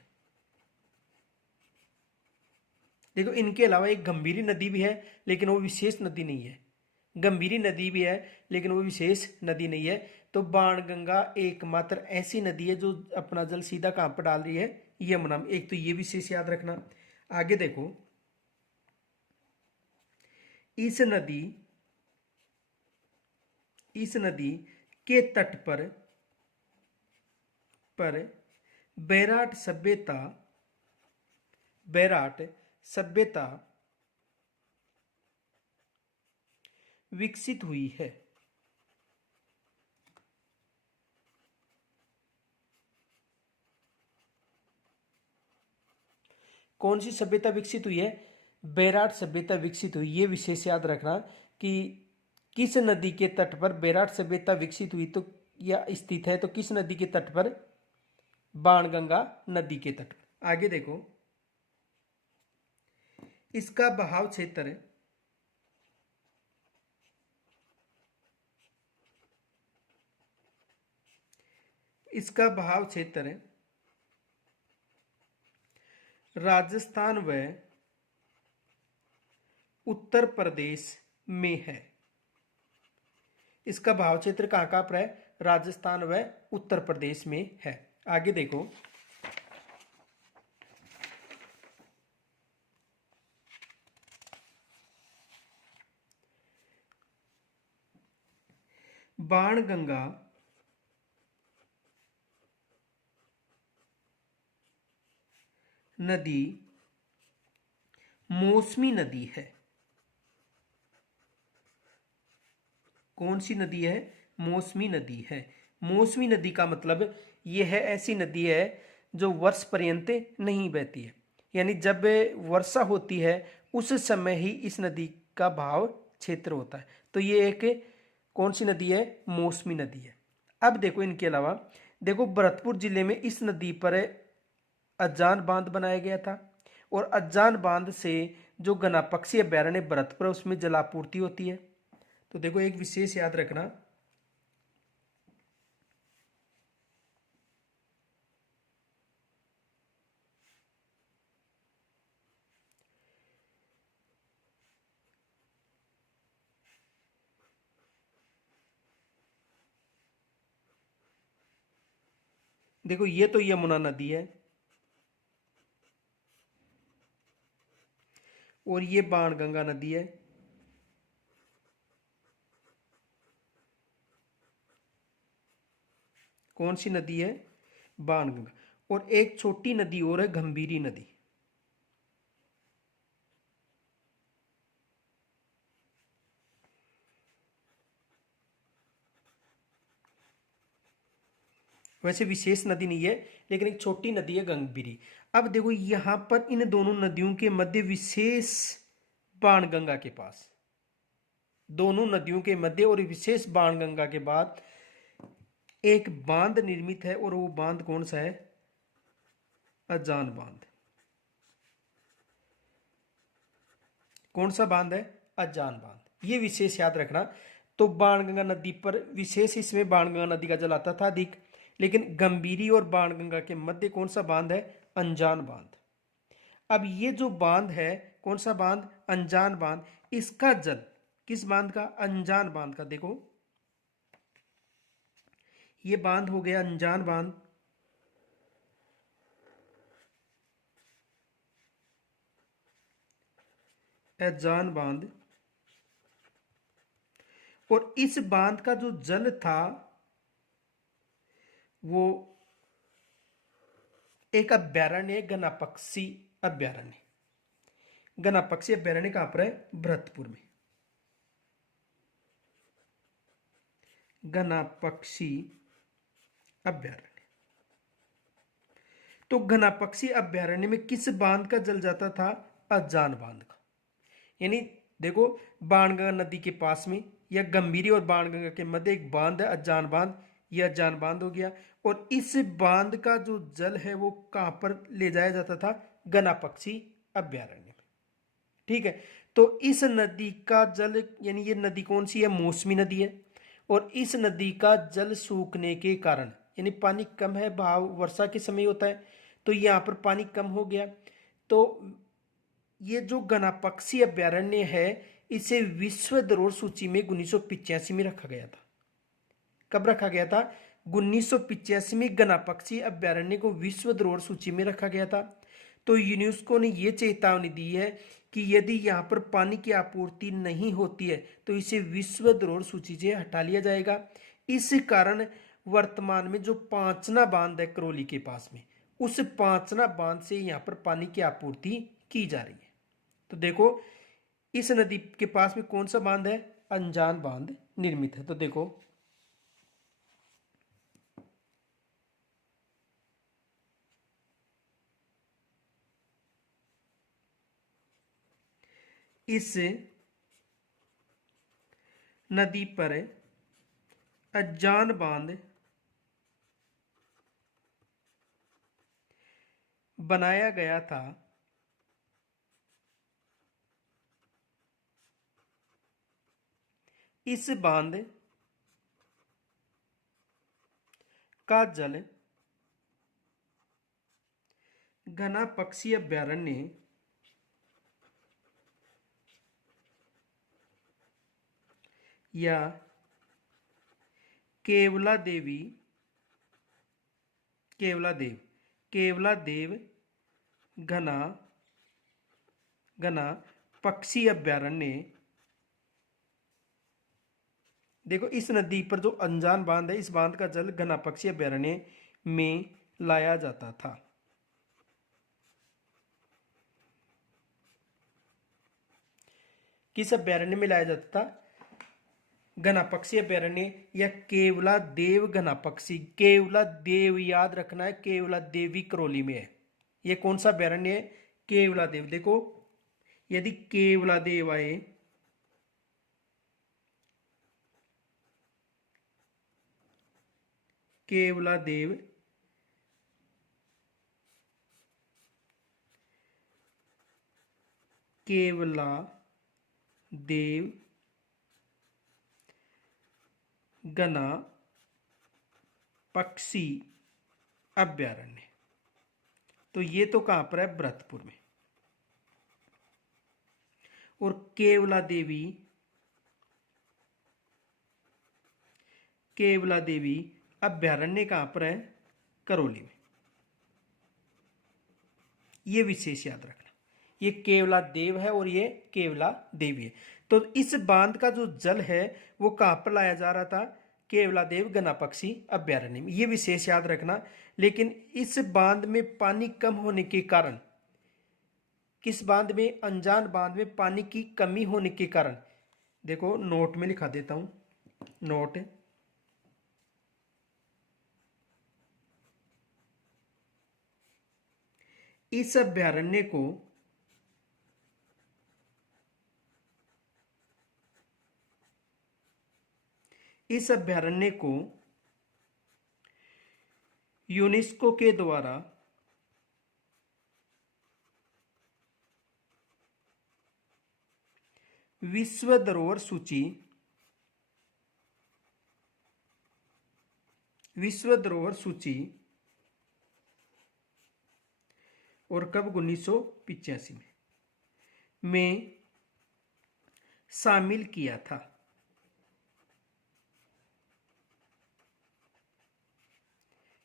देखो इनके अलावा एक गंभीरी नदी भी है, लेकिन वो विशेष नदी नहीं है। गंभीरी नदी भी है, लेकिन वो विशेष नदी नहीं है। तो बाणगंगा एकमात्र ऐसी नदी है जो अपना जल सीधा कहां पर डाल रही है? यमुना में। एक तो ये विशेष याद रखना। आगे देखो इस नदी के तट पर बैराट सभ्यता विकसित हुई है। कौन सी सभ्यता विकसित हुई है? बैराट सभ्यता विकसित हुई। ये विशेष याद रखना कि किस नदी के तट पर बैराट सभ्यता विकसित हुई तो या स्थित है। तो किस नदी के तट पर? बाणगंगा नदी के तट पर। आगे देखो इसका बहाव क्षेत्र राजस्थान व उत्तर प्रदेश में है। इसका भाव क्षेत्र कहां कहां पर है? राजस्थान व उत्तर प्रदेश में है। आगे देखो बाणगंगा नदी मौसमी नदी है। कौन सी नदी है? मौसमी नदी है। मौसमी नदी का मतलब यह है ऐसी नदी है जो वर्ष पर्यंत नहीं बहती है, यानी जब वर्षा होती है उस समय ही इस नदी का भाव क्षेत्र होता है। तो ये एक कौन सी नदी है? मौसमी नदी है। अब देखो इनके अलावा देखो भरतपुर जिले में इस नदी पर अज्जान बांध बनाया गया था, और अज्जान बांध से जो गना पक्षी अभ्यारण्य भरतपुर उसमें जलापूर्ति होती है। तो देखो एक विशेष याद रखना, देखो ये तो यमुना नदी है और ये बाणगंगा नदी है। कौन सी नदी है? बाणगंगा। और एक छोटी नदी और है गंभीरी नदी। वैसे विशेष नदी नहीं है, लेकिन एक छोटी नदी है गंभीरी। अब देखो यहां पर इन दोनों नदियों के मध्य विशेष बाणगंगा के पास, दोनों नदियों के मध्य और विशेष बाणगंगा के बाद एक बांध निर्मित है, और वो बांध कौन सा है? अजान बांध। कौन सा बांध है? अजान बांध। ये विशेष याद रखना। तो बाणगंगा नदी पर विशेष इसमें बाणगंगा नदी का जल आता था अधिक, लेकिन गंभीरी और बाणगंगा के मध्य कौन सा बांध है? अनजान बांध। अब ये जो बांध है, कौन सा बांध? अनजान बांध। इसका जल किस बांध का? अनजान बांध का। देखो ये बांध हो गया अनजान बांध, अजान बांध। और इस बांध का जो जल था वो एक अभ्यारण्य, गनापक्षी अभ्यारण्य। गनापक्षी अभ्यारण्य कहां पर है? भरतपुर में। गनापक्षी अभ्यारण्य। तो गनापक्षी अभ्यारण्य में किस बांध का जल जाता था? अजान बांध का। यानी देखो बाणगंगा नदी के पास में या गंभीरी और बाणगंगा के मध्य एक बांध है अजान बांध, यह अजान बांध हो गया। और इस बांध का जो जल है वो कहां पर ले जाया जाता था? गनापक्षी अभ्यारण्य में। ठीक है। तो इस नदी का जल, यानी ये नदी कौन सी है? मौसमी नदी है। और इस नदी का जल सूखने के कारण, यानी पानी कम है, बहाव वर्षा के समय होता है, तो यहाँ पर पानी कम हो गया। तो ये जो गनापक्षी अभ्यारण्य है इसे विश्व धरोहर सूची में 1985 में रखा गया था। कब रखा गया था? 1985 में गनापक्षी अभ्यारण्य को विश्व धरोहर सूची में रखा गया था। तो यूनेस्को ने यह चेतावनी दी है कि यदि यहाँ पर पानी की आपूर्ति नहीं होती है तो इसे विश्व धरोहर सूची से हटा लिया जाएगा। इस कारण वर्तमान में जो पांचना बांध है करौली के पास में, उस पांचना बांध से यहाँ पर पानी की आपूर्ति की जा रही है। तो देखो इस नदी के पास में कौन सा बांध है? अनजान बांध निर्मित है। तो देखो इस नदी पर अजान बांध बनाया गया था। इस बांध का जल गनापक्षी अभ्यारण्य या केवला देव घना पक्षी अभ्यारण्य। देखो इस नदी पर जो अनजान बांध है, इस बांध का जल घना पक्षी अभ्यारण्य में लाया जाता था। किस अभ्यारण्य में लाया जाता था? घनापक्षी अभ्यारण्य या केवला देव घनापक्षी। केवला देव याद रखना है, केवला देवी करौली में है। यह कौन सा अभ्यारण्य है? केवला देव। देखो यदि केवला देव आए, केवला देव केवला देव घना पक्षी अभ्यारण्य। तो ये तो कहां पर है? भरतपुर में। और केवला देवी अभ्यारण्य कहां पर है? करौली में। ये विशेष याद रखना, ये केवला देव है और ये केवला देवी है। तो इस बांध का जो जल है वो कहां पर लाया जा रहा था? केवला देव गनापक्षी अभ्यारण्य में। ये विशेष याद रखना। लेकिन इस बांध में पानी कम होने के कारण, किस बांध में? अनजान बांध में पानी की कमी होने के कारण, देखो नोट में लिखा देता हूं, नोट इस अभ्यारण्य को यूनेस्को के द्वारा विश्व धरोहर सूची और कब 1985 में शामिल किया था।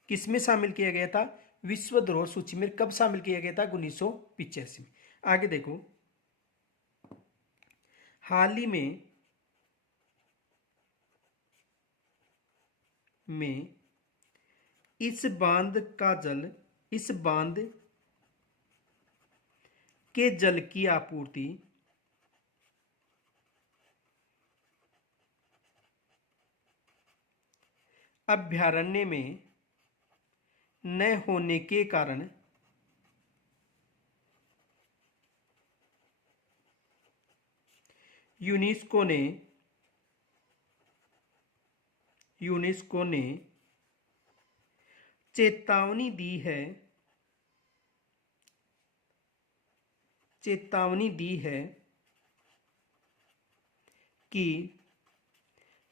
किसमें शामिल किया गया था? विश्व धरोहर सूची में कब शामिल किया गया था? 1985 में। आगे देखो, हाल ही में इस बांध के जल की आपूर्ति अभ्यारण्य में न होने के कारण यूनेस्को ने चेतावनी दी है कि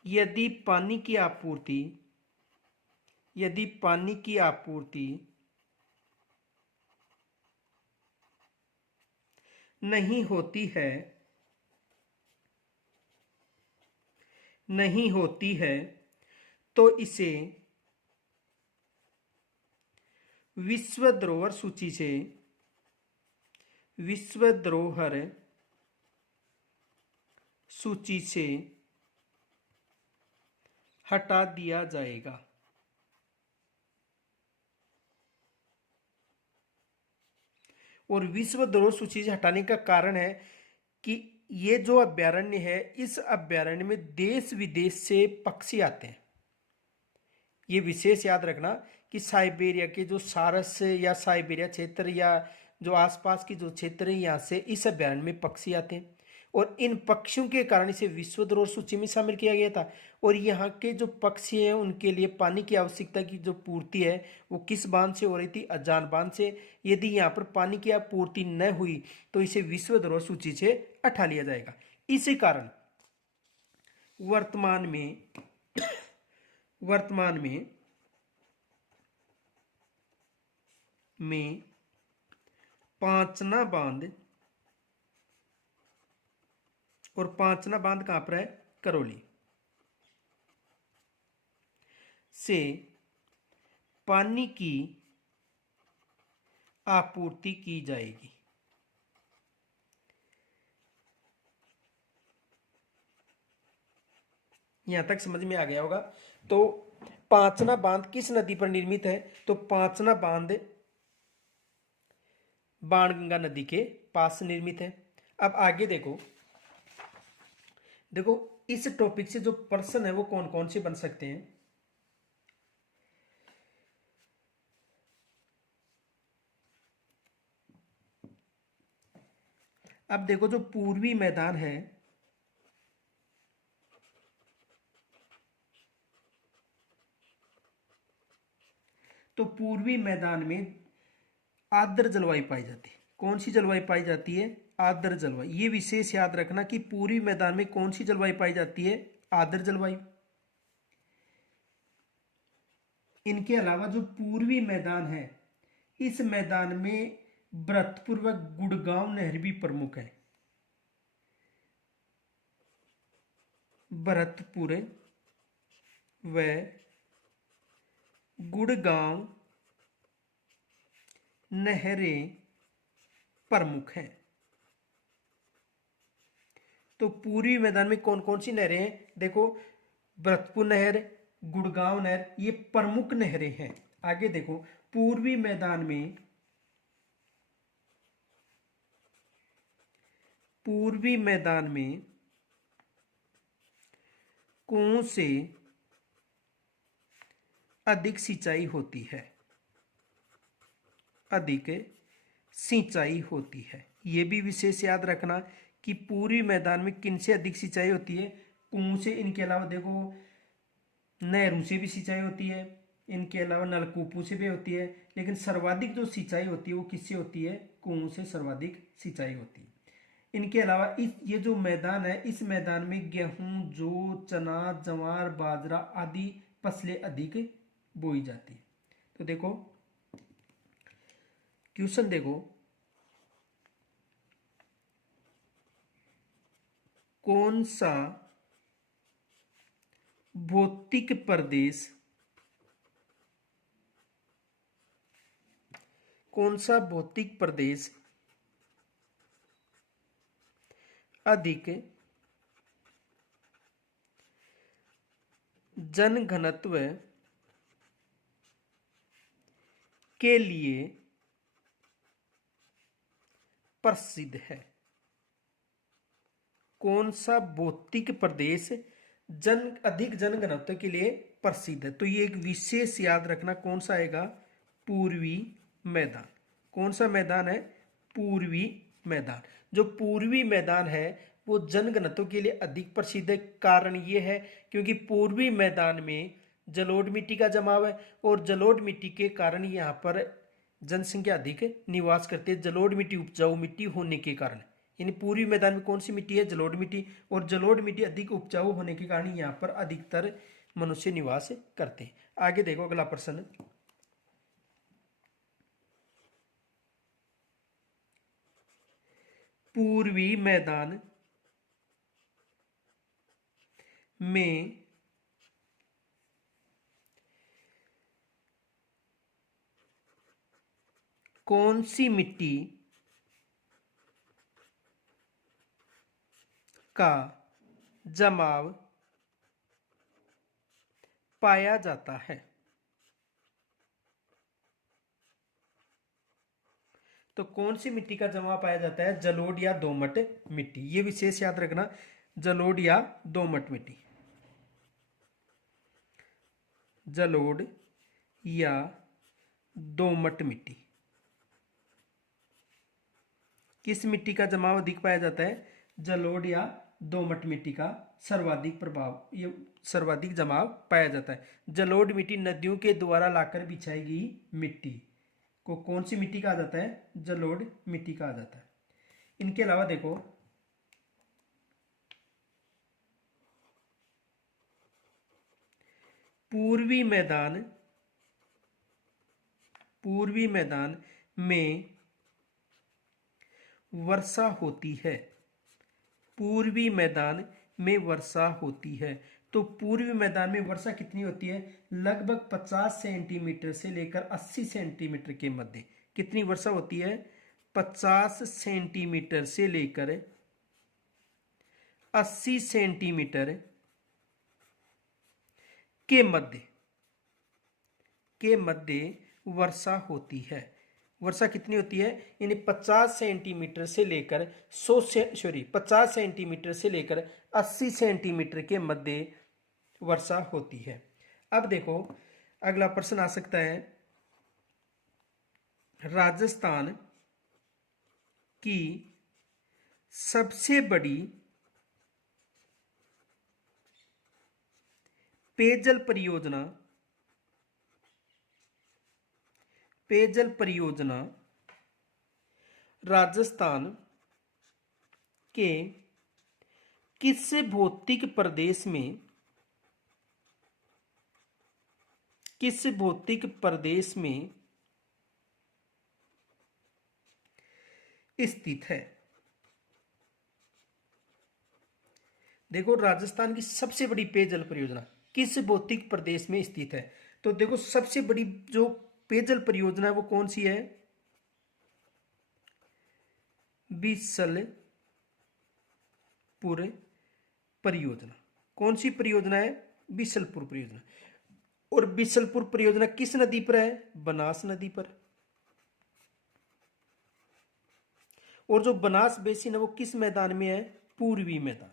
यदि पानी की आपूर्ति नहीं होती है तो इसे विश्व धरोहर सूची से हटा दिया जाएगा। और विश्व धरोहर सूची से हटाने का कारण है कि ये जो अभ्यारण्य है, इस अभ्यारण्य में देश विदेश से पक्षी आते हैं। ये विशेष याद रखना कि साइबेरिया के जो सारस या साइबेरिया क्षेत्र या जो आसपास की जो क्षेत्र है, यहाँ से इस अभ्यारण्य में पक्षी आते हैं और इन पक्षियों के कारण इसे विश्व धरोहर सूची में शामिल किया गया था। और यहाँ के जो पक्षी हैं उनके लिए पानी की आवश्यकता की जो पूर्ति है वो किस बांध से हो रही थी? अजान बांध से। यदि यहाँ पर पानी की आपूर्ति न हुई तो इसे विश्व धरोहर सूची से हटा लिया जाएगा। इसी कारण वर्तमान में पांचना बांध कहां पर है? करौली से पानी की आपूर्ति की जाएगी। यहां तक समझ में आ गया होगा। तो पांचना बांध किस नदी पर निर्मित है? तो पांचना बांध बाणगंगा नदी के पास निर्मित है। अब आगे देखो इस टॉपिक से जो प्रश्न है वो कौन कौन से बन सकते हैं। अब देखो, जो पूर्वी मैदान है, तो पूर्वी मैदान में आर्द्र जलवायु पाई जाती है। कौन सी जलवायु पाई जाती है? आर्द्र जलवायु। ये विशेष याद रखना कि पूर्वी मैदान में कौन सी जलवायु पाई जाती है? आर्द्र जलवायु। इनके अलावा जो पूर्वी मैदान है, इस मैदान में भरतपुर व गुड़गांव नहर भी प्रमुख है। भरतपुर व गुड़गांव नहरें प्रमुख हैं। तो पूर्वी मैदान में कौन कौन सी नहरें हैं? देखो, भरतपुर नहर, गुड़गांव नहर, ये प्रमुख नहरें हैं। आगे देखो, पूर्वी मैदान में कुओं से अधिक सिंचाई होती है। अधिक सिंचाई होती है। ये भी विशेष याद रखना कि पूर्वी मैदान में किन से अधिक सिंचाई होती है, कुओं से। इनके अलावा देखो नहरों से भी सिंचाई होती है, इनके अलावा नलकूपों से भी होती है, लेकिन सर्वाधिक जो सिंचाई होती है वो किससे होती है, कुओं से सर्वाधिक सिंचाई होती है। इनके अलावा इस ये जो मैदान है, इस मैदान में गेहूं, जौ, चना, जवार, बाजरा आदि फसलें अधिक बोई जाती है। तो देखो क्वेश्चन देखो, कौन सा भौतिक प्रदेश, कौन सा भौतिक प्रदेश अधिक जनघनत्व के लिए प्रसिद्ध है? कौन सा भौतिक प्रदेश अधिक जनघनत्व के लिए प्रसिद्ध है? तो ये एक विशेष याद रखना, कौन सा आएगा, पूर्वी मैदान। कौन सा मैदान है, पूर्वी मैदान। जो पूर्वी मैदान है वो जनघनत्व के लिए अधिक प्रसिद्ध है। कारण ये है क्योंकि पूर्वी मैदान में जलोढ़ मिट्टी का जमाव है, और जलोढ़ मिट्टी के कारण यहाँ पर जनसंख्या अधिक निवास करती है, जलोढ़ मिट्टी उपजाऊ मिट्टी होने के कारण। यानी पूर्वी मैदान में कौन सी मिट्टी है, जलोढ़ मिट्टी, और जलोढ़ मिट्टी अधिक उपजाऊ होने के कारण यहाँ पर अधिकतर मनुष्य निवास करते हैं। आगे देखो अगला प्रश्न, पूर्वी मैदान में कौन सी मिट्टी का जमाव पाया जाता है? तो कौन सी मिट्टी का जमाव पाया जाता है, जलोढ़ या दोमट मिट्टी। ये विशेष याद रखना, जलोढ़ या दोमट मिट्टी, जलोढ़ या दोमट मिट्टी। किस मिट्टी का जमाव अधिक पाया जाता है, जलोढ़ या दोमट मिट्टी का सर्वाधिक प्रभाव, ये सर्वाधिक जमाव पाया जाता है। जलोढ़ मिट्टी नदियों के द्वारा लाकर बिछाई गई मिट्टी को कौन सी मिट्टी कहा जाता है, जलोढ़ मिट्टी कहा जाता है। इनके अलावा देखो पूर्वी मैदान में वर्षा होती है, पूर्वी मैदान में वर्षा होती है। तो पूर्वी मैदान में वर्षा कितनी होती है, लगभग 50 सेंटीमीटर से लेकर 80 सेंटीमीटर के मध्य। कितनी वर्षा होती है, 50 सेंटीमीटर से लेकर 80 सेंटीमीटर के मध्य वर्षा होती है। वर्षा कितनी होती है, यानी 50 सेंटीमीटर से लेकर 50 सेंटीमीटर से लेकर 80 सेंटीमीटर के मध्य वर्षा होती है। अब देखो अगला प्रश्न आ सकता है, राजस्थान की सबसे बड़ी पेयजल परियोजना राजस्थान के किस भौतिक प्रदेश में स्थित है? देखो राजस्थान की सबसे बड़ी पेयजल परियोजना किस भौतिक प्रदेश में स्थित है? तो देखो सबसे बड़ी जो पेयजल परियोजना है वो कौन सी है, बिसलपुर परियोजना। कौन सी परियोजना है, बिसलपुर परियोजना। और बिसलपुर परियोजना किस नदी पर है, बनास नदी पर। और जो बनास बेसिन है वो किस मैदान में है, पूर्वी मैदान।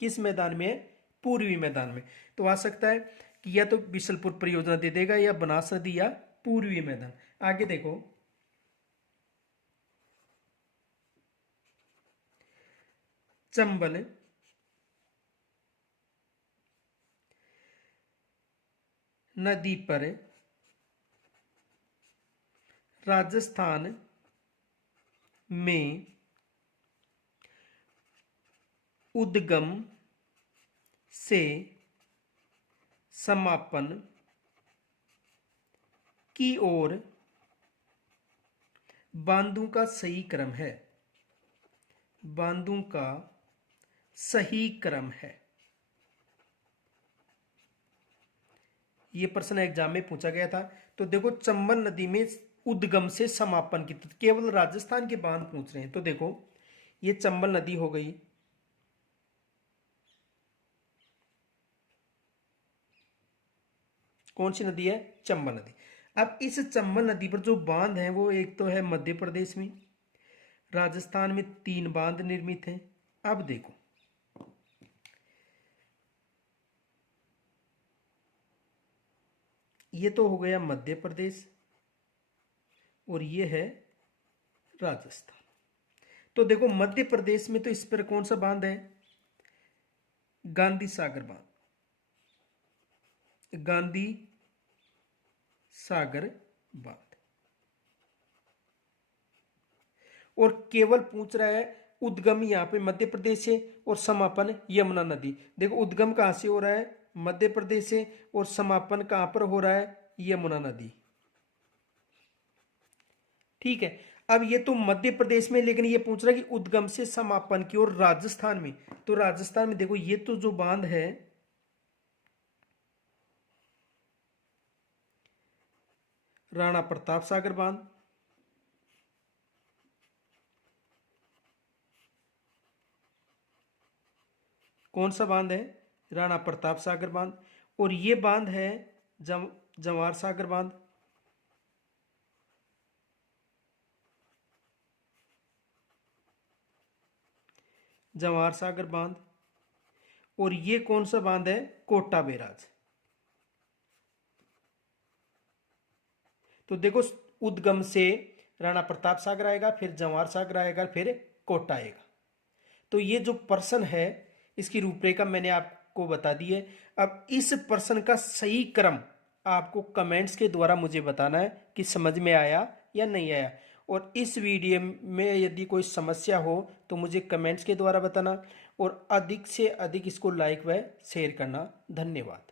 किस मैदान में है, पूर्वी मैदान में। तो आ सकता है कि या तो बिसलपुर परियोजना दे देगा या बनास नदी या पूर्वी मैदान। आगे देखो, चंबल नदी पर राजस्थान में उद्गम से समापन की ओर बांधों का सही क्रम है। बांधों का सही क्रम है। ये प्रश्न एग्जाम में पूछा गया था। तो देखो, चंबल नदी में उद्गम से समापन की, तो केवल राजस्थान के बांध पूछ रहे हैं। तो देखो, ये चंबल नदी हो गई, कौन सी नदी है? चंबल नदी। अब इस चंबल नदी पर जो बांध है वो एक तो है मध्य प्रदेश में, राजस्थान में 3 बांध निर्मित हैं। अब देखो, ये तो हो गया मध्य प्रदेश और ये है राजस्थान। तो देखो, मध्य प्रदेश में तो इस पर कौन सा बांध है? गांधी सागर बांध। गांधी सागर बांध। और केवल पूछ रहा है उद्गम यहां पे मध्य प्रदेश से और समापन यमुना नदी। देखो, उद्गम कहां से हो रहा है? मध्य प्रदेश से, और समापन कहां पर हो रहा है? यमुना नदी। ठीक है। अब ये तो मध्य प्रदेश में, लेकिन ये पूछ रहा है कि उद्गम से समापन की ओर राजस्थान में। तो राजस्थान में देखो, ये तो जो बांध है राणा प्रताप सागर बांध, कौन सा बांध है? राणा प्रताप सागर बांध। और ये बांध है जवाहर सागर बांध। जवाहर सागर बांध। और ये कौन सा बांध है? कोटा बैराज। तो देखो, उद्गम से राणा प्रताप सागर आएगा, फिर जवाहर सागर आएगा, फिर कोटा आएगा। तो ये जो प्रश्न है, इसकी रूपरेखा मैंने आपको बता दी है। अब इस प्रश्न का सही क्रम आपको कमेंट्स के द्वारा मुझे बताना है कि समझ में आया या नहीं आया। और इस वीडियो में यदि कोई समस्या हो तो मुझे कमेंट्स के द्वारा बताना, और अधिक से अधिक इसको लाइक व शेयर करना। धन्यवाद।